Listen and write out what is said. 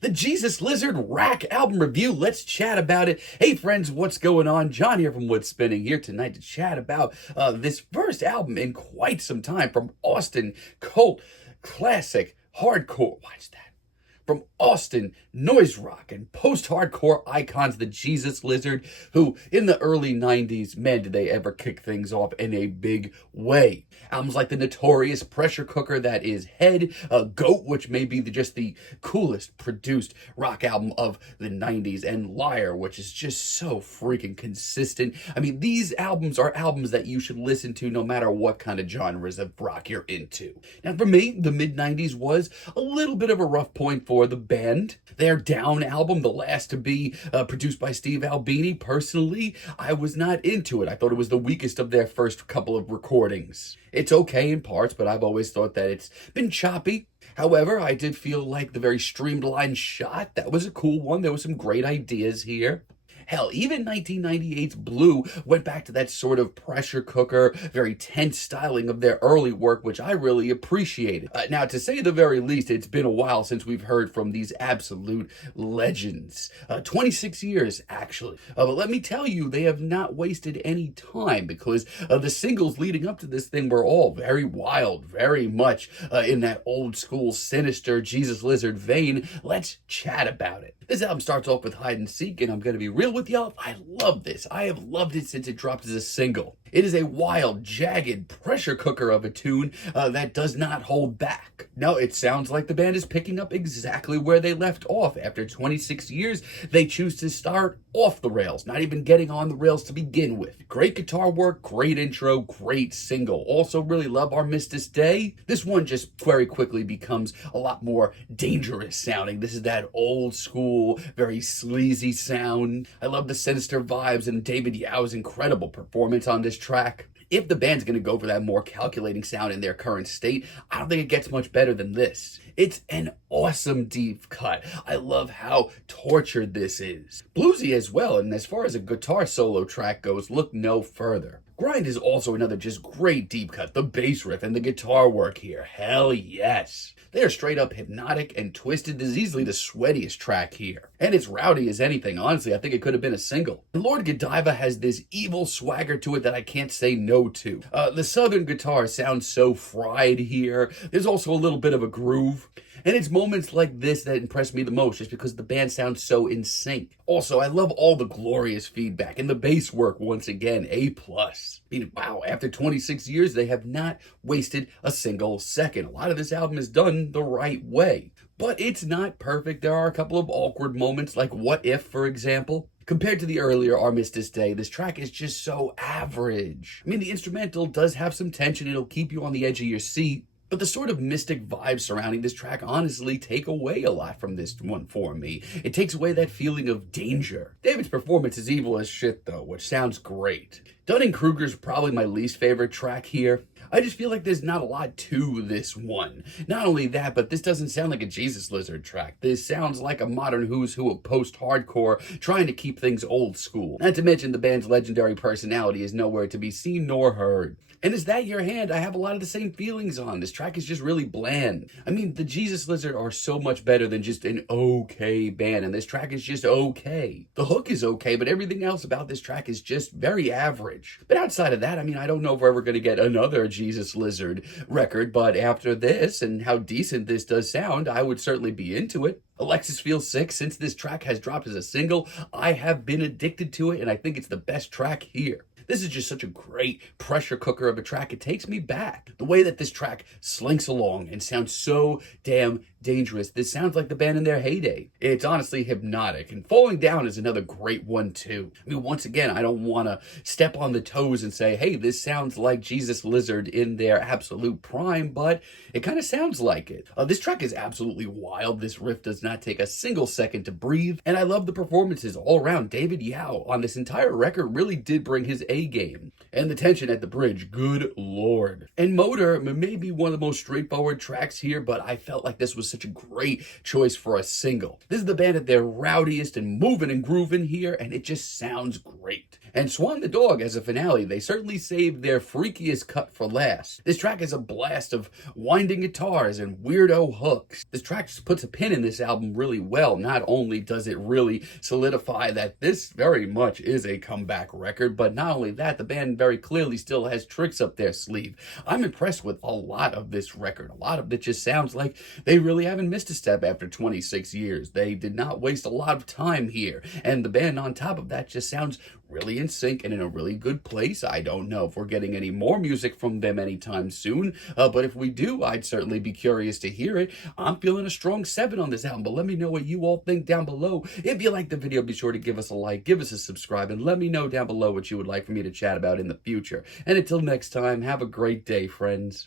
The Jesus Lizard Rack album review. Let's chat about it. Hey friends, what's going on? John here from Wood Spinning, here tonight to chat about this first album in quite some time from Austin cult classic hardcore. Watch that. From Austin noise rock and post-hardcore icons, the Jesus Lizard, who in the early 90s, man, did they ever kick things off in a big way. Albums like the notorious Pressure Cooker that is Head, Goat, which may be just the coolest produced rock album of the 90s, and Liar, which is just so freaking consistent. I mean, these albums are albums that you should listen to no matter what kind of genres of rock you're into. Now, for me, the mid-90s was a little bit of a rough point for the band. Their Down album, the last to be produced by Steve Albini, personally, I was not into it. I thought it was the weakest of their first couple of recordings. It's okay in parts, but I've always thought that it's been choppy. However, I did feel like the very streamlined shot, that was a cool one. There were some great ideas here. Hell, even 1998's Blue went back to that sort of Pressure Cooker, very tense styling of their early work, which I really appreciated. Now, to say the very least, it's been a while since we've heard from these absolute legends. 26 years, actually. But let me tell you, they have not wasted any time, because the singles leading up to this thing were all very wild, very much in that old school, sinister Jesus Lizard vein. Let's chat about it. This album starts off with Hide and Seek, and I'm going to be real with y'all. I love this. I have loved it since it dropped as a single. It is a wild, jagged pressure cooker of a tune that does not hold back. Now, it sounds like the band is picking up exactly where they left off. After 26 years, they choose to start off the rails, not even getting on the rails to begin with. Great guitar work, great intro, great single. Also really love Armistice Day. This one just very quickly becomes a lot more dangerous sounding. This is that old school, very sleazy sound. I love the sinister vibes and David Yao's incredible performance on this track. If the band's going to go for that more calculating sound in their current state, I don't think it gets much better than this. It's an awesome deep cut. I love how tortured this is. Bluesy as well, and as far as a guitar solo track goes, look no further. Grind is also another just great deep cut. The bass riff and the guitar work here, hell yes. They are straight up hypnotic and twisted. This is easily the sweatiest track here. And it's rowdy as anything. Honestly, I think it could have been a single. And Lord Godiva has this evil swagger to it that I can't say no to. The southern guitar sounds so fried here. There's also a little bit of a groove. And it's moments like this that impress me the most, just because the band sounds so in sync. Also, I love all the glorious feedback, and the bass work, once again, A+. I mean, wow, after 26 years, they have not wasted a single second. A lot of this album is done the right way. But it's not perfect. There are a couple of awkward moments, like What If, for example. Compared to the earlier Armistice Day, this track is just so average. I mean, the instrumental does have some tension. It'll keep you on the edge of your seat. But the sort of mystic vibes surrounding this track honestly take away a lot from this one for me. It takes away that feeling of danger. David's performance is evil as shit though, which sounds great. Dunning-Kruger's probably my least favorite track here. I just feel like there's not a lot to this one. Not only that, but this doesn't sound like a Jesus Lizard track. This sounds like a modern who's who of post-hardcore trying to keep things old school. Not to mention the band's legendary personality is nowhere to be seen nor heard. And Is That Your Hand? I have a lot of the same feelings on. This track is just really bland. I mean, the Jesus Lizard are so much better than just an okay band, and this track is just okay. The hook is okay, but everything else about this track is just very average. But outside of that, I mean, I don't know if we're ever going to get another Jesus Lizard record, but after this and how decent this does sound, I would certainly be into it. Alexis Feels Sick, since this track has dropped as a single, I have been addicted to it, and I think it's the best track here. This is just such a great pressure cooker of a track. It takes me back. The way that this track slinks along and sounds so damn dangerous. This sounds like the band in their heyday. It's honestly hypnotic. And Falling Down is another great one too. I mean, once again, I don't want to step on the toes and say, hey, this sounds like Jesus Lizard in their absolute prime, but it kind of sounds like it. This track is absolutely wild. This riff does not take a single second to breathe. And I love the performances all around. David Yao on this entire record really did bring his A game. And the tension at the bridge, good lord. And Motor may be one of the most straightforward tracks here, but I felt like this was such a great choice for a single. This is the band at their rowdiest and moving and grooving here, and it just sounds great. And Swan the Dog as a finale, they certainly saved their freakiest cut for last. This track is a blast of winding guitars and weirdo hooks. This track just puts a pin in this album really well. Not only does it really solidify that this very much is a comeback record, but not only that, the band very clearly still has tricks up their sleeve. I'm impressed with a lot of this record. A lot of it just sounds like they really haven't missed a step after 26 years. They did not waste a lot of time here. And the band on top of that just sounds really in sync and in a really good place. I don't know if we're getting any more music from them anytime soon, but if we do, I'd certainly be curious to hear it. I'm feeling a strong 7 on this album, but let me know what you all think down below. If you like the video, be sure to give us a like, give us a subscribe, and let me know down below what you would like for me to chat about in the future. And until next time, have a great day, friends.